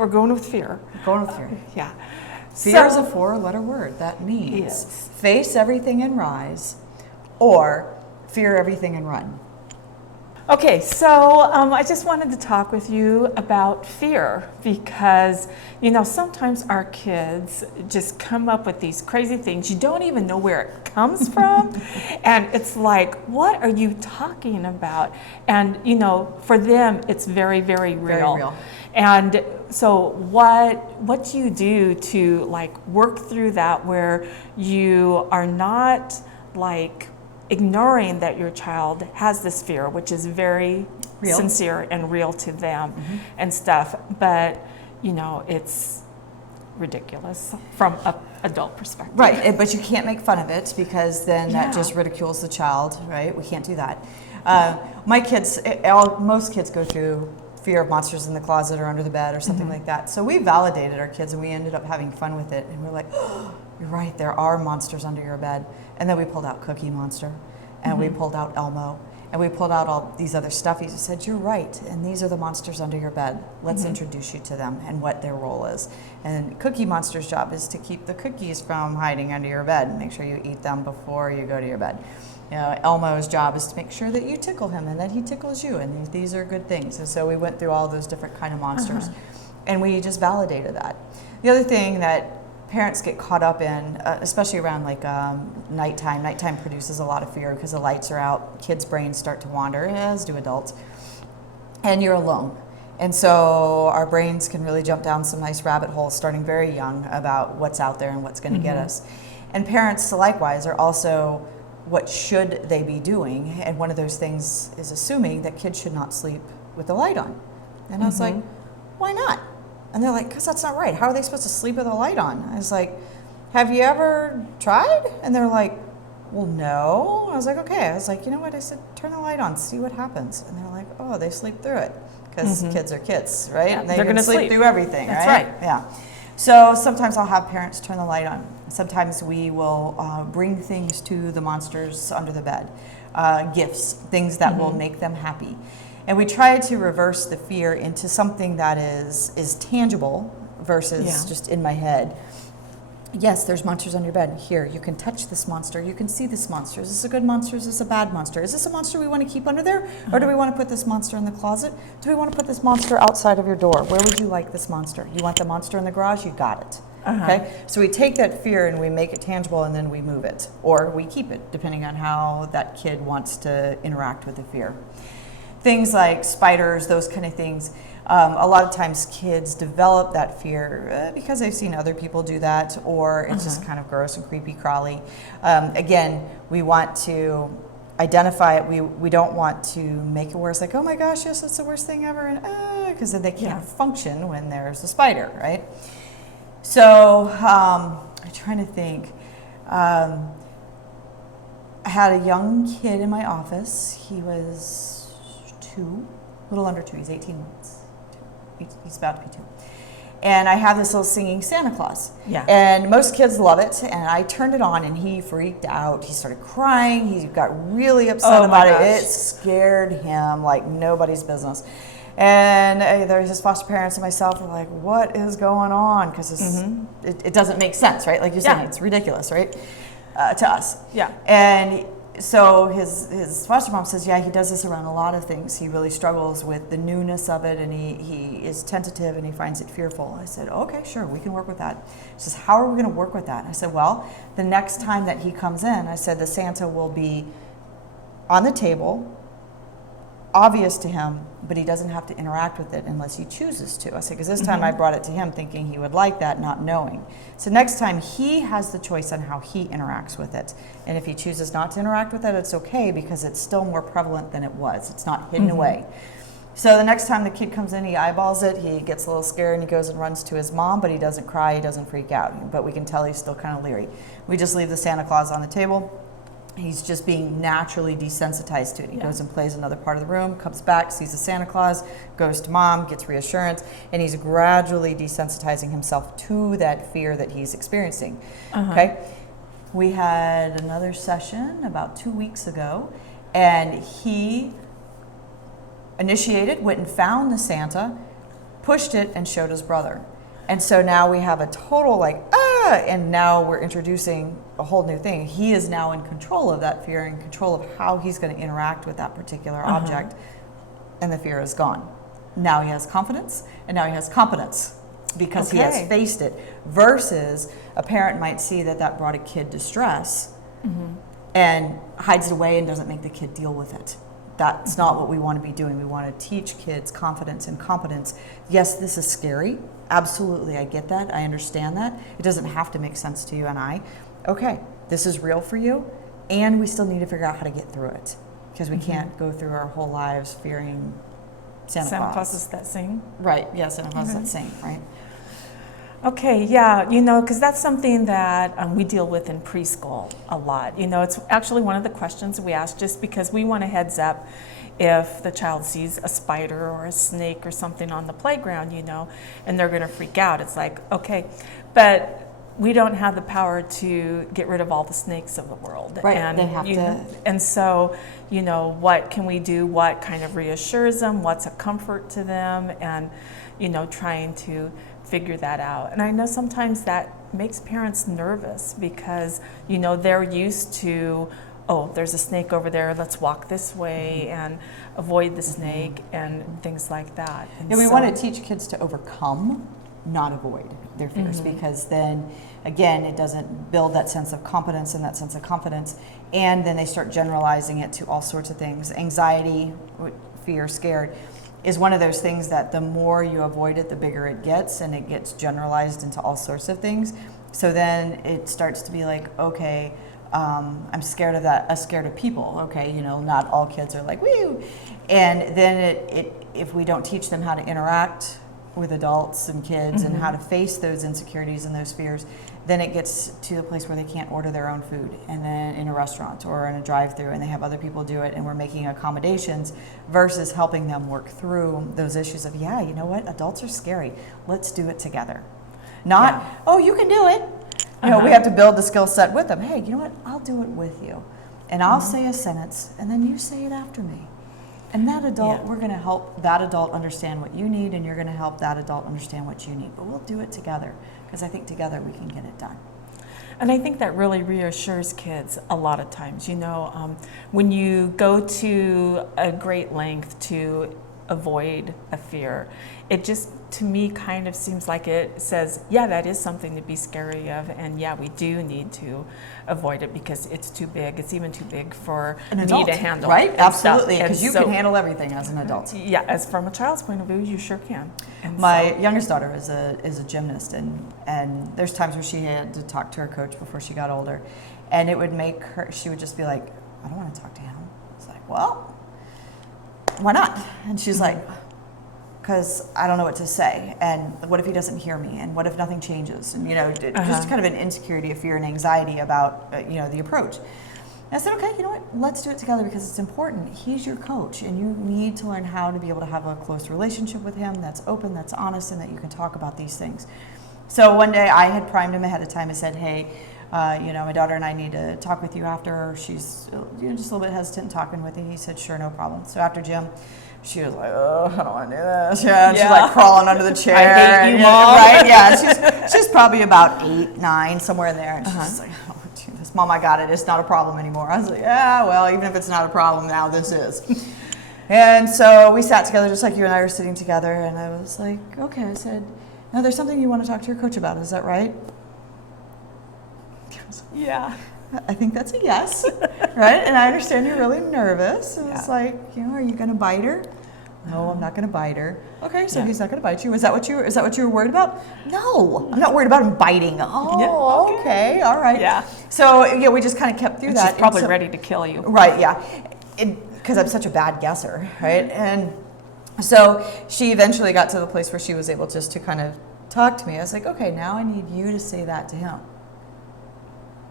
we're going with fear. Going with fear. Yeah. Fear is a 4-letter word. That means face everything and rise, or fear everything and run. Okay, so I just wanted to talk with you about fear because, sometimes our kids just come up with these crazy things. You don't even know where it comes from. And it's like, what are you talking about? And, for them, it's very, very real. Very real. And so what do you do to work through that where you are not ignoring that your child has this fear, which is very real. Sincere and real to them and stuff, but it's ridiculous from an adult perspective. Right, but you can't make fun of it because then that just ridicules the child, right? We can't do that. My kids, most kids go through fear of monsters in the closet or under the bed or something like that. So we validated our kids and we ended up having fun with it. And we're like, oh, you're right, there are monsters under your bed. And then we pulled out Cookie Monster and we pulled out Elmo and we pulled out all these other stuffies and said, you're right, and these are the monsters under your bed. Let's introduce you to them and what their role is. And Cookie Monster's job is to keep the cookies from hiding under your bed and make sure you eat them before you go to your bed. Elmo's job is to make sure that you tickle him and that he tickles you, and these are good things. And so we went through all those different kind of monsters, and we just validated that. The other thing that parents get caught up in, especially around nighttime. Nighttime produces a lot of fear because the lights are out, kids' brains start to wander, as do adults, and you're alone. And so our brains can really jump down some nice rabbit holes starting very young about what's out there and what's going to get us. And parents, likewise, are also, what should they be doing? And one of those things is assuming that kids should not sleep with the light on. And I was like, why not? And they're like, because that's not right. How are they supposed to sleep with a light on? I was like, have you ever tried? And they're like, well, no. I was like, okay. I was like, you know what? I said, turn the light on, see what happens. And they're like, oh, they sleep through it. Because kids are kids, right? Yeah, and they're going to sleep through everything, that's right? Right. Yeah. So sometimes I'll have parents turn the light on. Sometimes we will bring things to the monsters under the bed, gifts, things that will make them happy. And we try to reverse the fear into something that is tangible versus just in my head. Yes, there's monsters on your bed. Here, you can touch this monster. You can see this monster. Is this a good monster? Is this a bad monster? Is this a monster we want to keep under there? Or do we want to put this monster in the closet? Do we want to put this monster outside of your door? Where would you like this monster? You want the monster in the garage? You got it. Okay? So we take that fear and we make it tangible and then we move it. Or we keep it, depending on how that kid wants to interact with the fear. Things like spiders, those kind of things. A lot of times kids develop that fear because they've seen other people do that, or it's just kind of gross and creepy crawly. Again, we want to identify it. We don't want to make it worse, like, oh my gosh, yes, that's the worst thing ever, and because then they can't function when there's a spider, right? So I'm trying to think. I had a young kid in my office. He was a little under 2. He's 18 months. He's about to be 2. And I have this little singing Santa Claus. Yeah. And most kids love it. And I turned it on and he freaked out. He started crying. He got really upset about it. It scared him like nobody's business. And there's his foster parents and myself were like, what is going on? Because it doesn't make sense, right? Like you're saying, it's ridiculous, right? To us. Yeah. And so his foster mom says, yeah, he does this around a lot of things. He really struggles with the newness of it, and he is tentative, and he finds it fearful. I said, okay, sure, we can work with that. She says, how are we going to work with that? I said, well, the next time that he comes in, I said, the Santa will be on the table, obvious to him, but he doesn't have to interact with it unless he chooses to. I said, because this time I brought it to him thinking he would like that, not knowing. So next time he has the choice on how he interacts with it. And if he chooses not to interact with it, it's okay because it's still more prevalent than it was. It's not hidden away. So the next time the kid comes in, he eyeballs it, he gets a little scared and he goes and runs to his mom, but he doesn't cry, he doesn't freak out. But we can tell he's still kind of leery. We just leave the Santa Claus on the table. He's just being naturally desensitized to it. He goes and plays another part of the room, comes back, sees the Santa Claus, goes to mom, gets reassurance, and he's gradually desensitizing himself to that fear that he's experiencing. Okay? We had another session about 2 weeks ago, and he initiated, went and found the Santa, pushed it and showed his brother. And so now we have a total like, and now we're introducing a whole new thing. He is now in control of that fear, in control of how he's going to interact with that particular object, and the fear is gone. Now he has confidence, and now he has competence because he has faced it, versus a parent might see that that brought a kid distress and hides it away and doesn't make the kid deal with it. That's not what we want to be doing. We want to teach kids confidence and competence. Yes, this is scary. Absolutely, I get that. I understand that. It doesn't have to make sense to you and I. Okay, this is real for you, and we still need to figure out how to get through it, because we can't go through our whole lives fearing Santa Claus is that sing? Right, yeah, Santa Claus is that sing, right? Okay, yeah, because that's something that we deal with in preschool a lot. It's actually one of the questions we ask, just because we want a heads up if the child sees a spider or a snake or something on the playground, and they're going to freak out. It's like, okay, but we don't have the power to get rid of all the snakes of the world. Right, and they have to. And so, what can we do? What kind of reassures them? What's a comfort to them? And, trying to figure that out. And I know sometimes that makes parents nervous because, they're used to, oh, there's a snake over there, let's walk this way and avoid the snake and things like that. And we want to teach kids to overcome, not avoid their fears, because then, again, it doesn't build that sense of competence and that sense of confidence, and then they start generalizing it to all sorts of things. Anxiety, fear, scared is one of those things that the more you avoid it, the bigger it gets, and it gets generalized into all sorts of things. So then it starts to be like, okay, I'm scared of that. I'm scared of people. Okay, not all kids are like, woo. And then if we don't teach them how to interact with adults and kids and how to face those insecurities and those fears, then it gets to the place where they can't order their own food, and then in a restaurant or in a drive-through, and they have other people do it, and we're making accommodations versus helping them work through those issues of, yeah, you know what, adults are scary. Let's do it together. Not, oh, you can do it. We have to build the skill set with them. Hey, you know what? I'll do it with you. And I'll say a sentence, and then you say it after me. And that adult, we're going to help that adult understand what you need, and you're going to help that adult understand what you need. But we'll do it together, because I think together we can get it done. And I think that really reassures kids a lot of times. When you go to a great length to avoid a fear, it just, to me, kind of seems like it says, yeah, that is something to be scary of, and yeah, we do need to avoid it because it's too big. It's even too big for me to handle. Right? Absolutely, because you can handle everything as an adult. Yeah, as from a child's point of view, you sure can. And my youngest daughter is a gymnast, and there's times where she had to talk to her coach before she got older, and it would make her, she would just be like, I don't want to talk to him. It's like, well, why not? And she's like, because I don't know what to say, and what if he doesn't hear me, and what if nothing changes, and just kind of an insecurity, a fear, and anxiety about the approach. And I said, okay, you know what? Let's do it together because it's important. He's your coach, and you need to learn how to be able to have a close relationship with him that's open, that's honest, and that you can talk about these things. So one day I had primed him ahead of time. I said, hey, my daughter and I need to talk with you after. She's just a little bit hesitant talking with you. He said, sure, no problem. So after gym, she was like, oh, I don't want to do this. Yeah, she's like crawling under the chair. I hate you, Mom. Right? Yeah, she's probably about 8, 9, somewhere in there. And she's like, I don't want to do this. Mom, I got it. It's not a problem anymore. I was like, yeah, well, even if it's not a problem now, this is. And so we sat together just like you and I were sitting together. And I was like, okay. I said, no, there's something you want to talk to your coach about. Is that right? Yeah. I think that's a yes, right? And I understand you're really nervous. And it's like, are you going to bite her? No, I'm not going to bite her. Okay, so he's not going to bite you. Is that what you were worried about? No, I'm not worried about him biting. Oh, okay, all right. Yeah. So we just kind of kept through that. She's probably ready to kill you. Right. Yeah. Because I'm such a bad guesser, right? And so she eventually got to the place where she was able just to kind of talk to me. I was like, okay, now I need you to say that to him.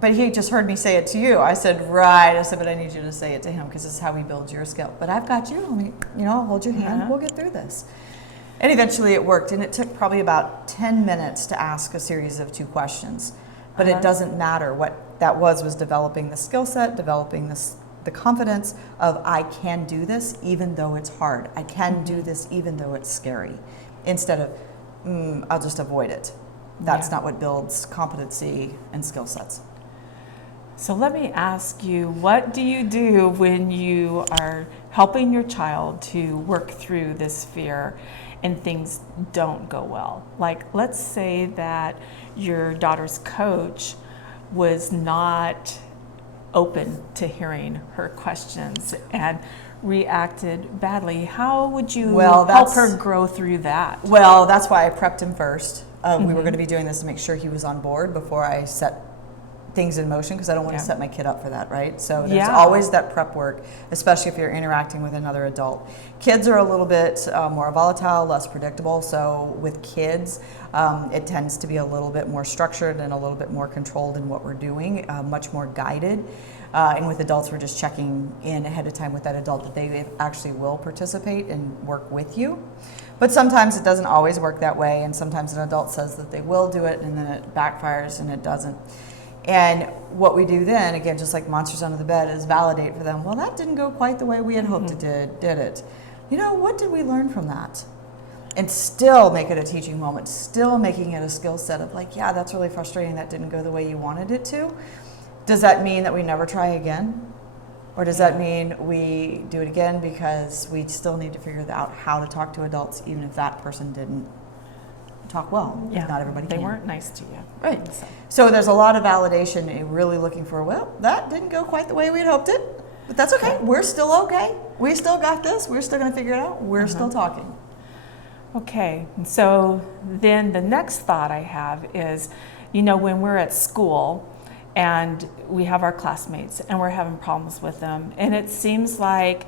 But he just heard me say it to you. I said, right. I said, but I need you to say it to him because this is how we build your skill. But I've got you. I'll hold your hand. We'll get through this. And eventually it worked. And it took probably about 10 minutes to ask a series of 2 questions. But it doesn't matter. What that was developing the skill set, developing the confidence of I can do this even though it's hard. I can do this even though it's scary. instead of, I'll just avoid it. That's not what builds competency and skill sets. So let me ask you, what do you do when you are helping your child to work through this fear and things don't go well? Like, let's say that your daughter's coach was not open to hearing her questions and reacted badly. How would you help her grow through that? Well, that's why I prepped him first. We were going to be doing this to make sure he was on board before I set things in motion, because I don't want to set my kid up for that, right? So there's always that prep work, especially if you're interacting with another adult. Kids are a little bit more volatile, less predictable. So with kids, it tends to be a little bit more structured and a little bit more controlled in what we're doing, much more guided. And with adults, we're just checking in ahead of time with that adult that they actually will participate and work with you. But sometimes it doesn't always work that way, and sometimes an adult says that they will do it, and then it backfires and it doesn't. And what we do then, again, just like monsters under the bed, is validate for them. Well, that didn't go quite the way we had hoped it did it? You know, what did we learn from that? And still make it a teaching moment, still making it a skill set of like, yeah, that's really frustrating, that didn't go the way you wanted it to. Does that mean that we never try again? Or does that mean we do it again because we still need to figure out how to talk to adults, even if that person didn't talk well? Yeah, not everybody they can. weren't nice to you. Right. So there's a lot of validation and really looking for, well, that didn't go quite the way we'd hoped it, but that's okay. We're still okay. We still got this. We're still going to figure it out. We're still talking. Okay, so then the next thought I have is, you know, when we're at school and we have our classmates and we're having problems with them, and it seems like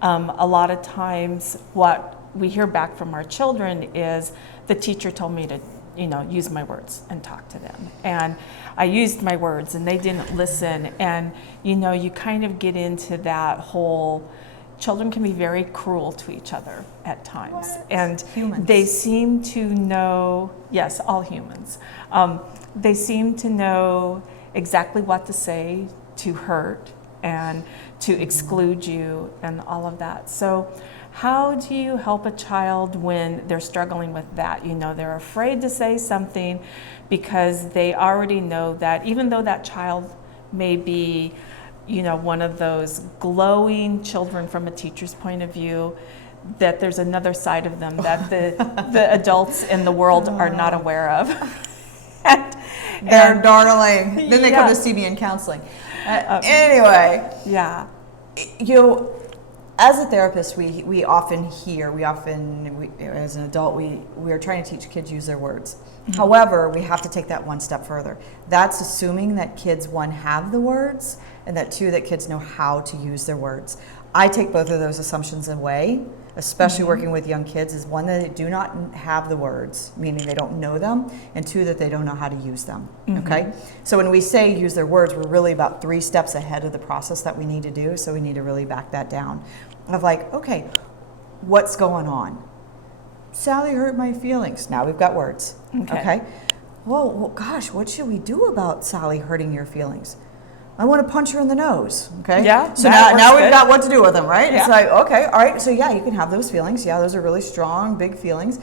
a lot of times what we hear back from our children is, the teacher told me to, you know, use my words and talk to them. And I used my words and they didn't listen. And, you know, you kind of get into that whole, children can be very cruel to each other at times. What? And Humans. They seem to know, yes, all humans. They seem to know exactly what to say to hurt and to exclude you and all of that. So how do you help a child when they're struggling with that? You know, they're afraid to say something because they already know that even though that child may be, you know, one of those glowing children from a teacher's point of view, that there's another side of them that the adults in the world are not aware of. They're darling. Then they come to see me in counseling. Anyway. Yeah. You know, as a therapist, we often hear, as an adult, we are trying to teach kids use their words. However, we have to take that one step further. That's assuming that kids, one, have the words, and that two, that kids know how to use their words. I take both of those assumptions away, especially working with young kids, is one, that they do not have the words, meaning they don't know them, and two, that they don't know how to use them, okay? So when we say use their words, we're really about 3 steps ahead of the process that we need to do, so we need to really back that down. Of like, okay, what's going on? Sally hurt my feelings. Now we've got words, okay? Well, gosh, what should we do about Sally hurting your feelings? I want to punch her in the nose, okay? Yeah. So now we've got what to do with them, right? Yeah. It's like, okay, all right, so yeah, you can have those feelings. Yeah, those are really strong, big feelings.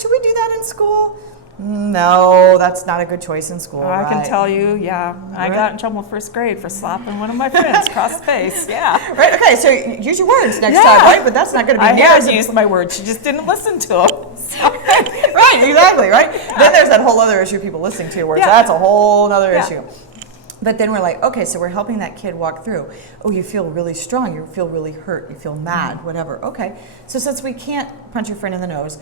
Should we do that in school? No, that's not a good choice in school, I right? can tell you, I got in trouble in 1st grade for slapping one of my friends across the face. Yeah. Right, okay, so use your words next time, right? But that's not going to be I near had as used my words. She just didn't listen to them. Right, exactly, right? Then there's that whole other issue people listening to, where that's a whole other issue. But then we're like, okay, so we're helping that kid walk through. Oh, you feel really strong, you feel really hurt, you feel mad, whatever. Okay, so since we can't punch your friend in the nose,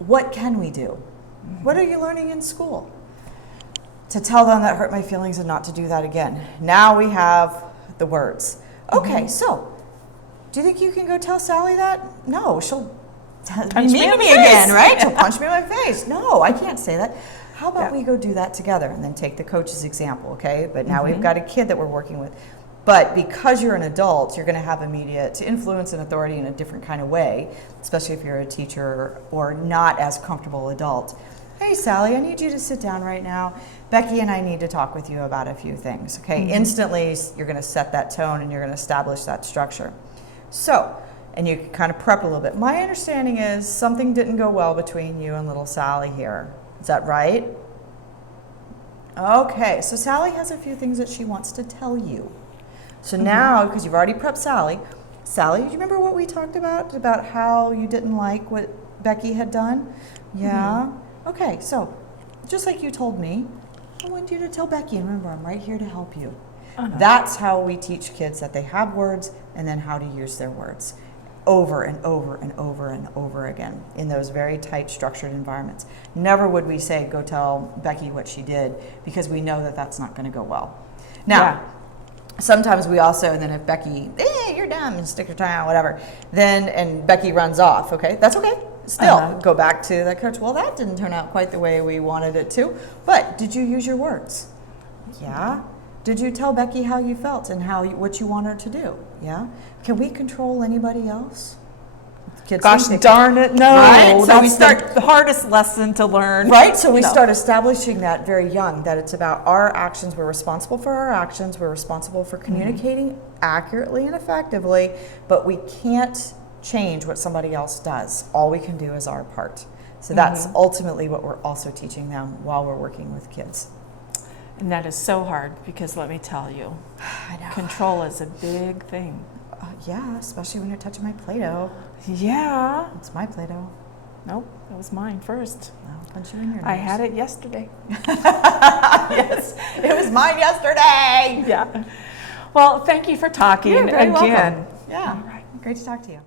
what can we do? What are you learning in school? To tell them that hurt my feelings and not to do that again. Now we have the words. Okay, so do you think you can go tell Sally that? No, she'll punch me in the face again, right? She'll punch me in my face. No, I can't say that. How about we go do that together, and then take the coach's example, okay? But now we've got a kid that we're working with. But because you're an adult, you're going to have immediate influence and authority in a different kind of way, especially if you're a teacher or not as comfortable adult. Hey, Sally, I need you to sit down right now. Becky and I need to talk with you about a few things, okay? Instantly, you're going to set that tone and you're going to establish that structure. So, and you can kind of prep a little bit. My understanding is something didn't go well between you and little Sally here. Is that right? Okay, so Sally has a few things that she wants to tell you. So now, because you've already prepped Sally, do you remember what we talked about how you didn't like what Becky had done? Yeah? Okay, so just like you told me, I want you to tell Becky, and remember, I'm right here to help you. That's how we teach kids that they have words and then how to use their words over and over and over and over again in those very tight, structured environments. Never would we say, go tell Becky what she did, because we know that that's not going to go well. Now, sometimes we also, and then if Becky, you're dumb, and stick your tongue out, whatever, and Becky runs off, okay, that's okay. Still, go back to the coach. Well, that didn't turn out quite the way we wanted it to, but did you use your words? Yeah. Did you tell Becky how you felt and what you want her to do? Yeah. Can we control anybody else? Kids Gosh darn it, no. Right? So that's the hardest lesson to learn. Right? So we start establishing that very young, that it's about our actions. We're responsible for our actions. We're responsible for communicating accurately and effectively, but we can't change what somebody else does. All we can do is our part. So that's ultimately what we're also teaching them while we're working with kids. And that is so hard, because let me tell you, control is a big thing. Yeah, especially when you're touching my Play-Doh. Yeah. It's my Play-Doh. Nope, that was mine first. I'll punch you in your nose. I had it yesterday. Yes, it was mine yesterday. Yeah. Well, thank you for talking You're very again. welcome. Yeah, great to talk to you.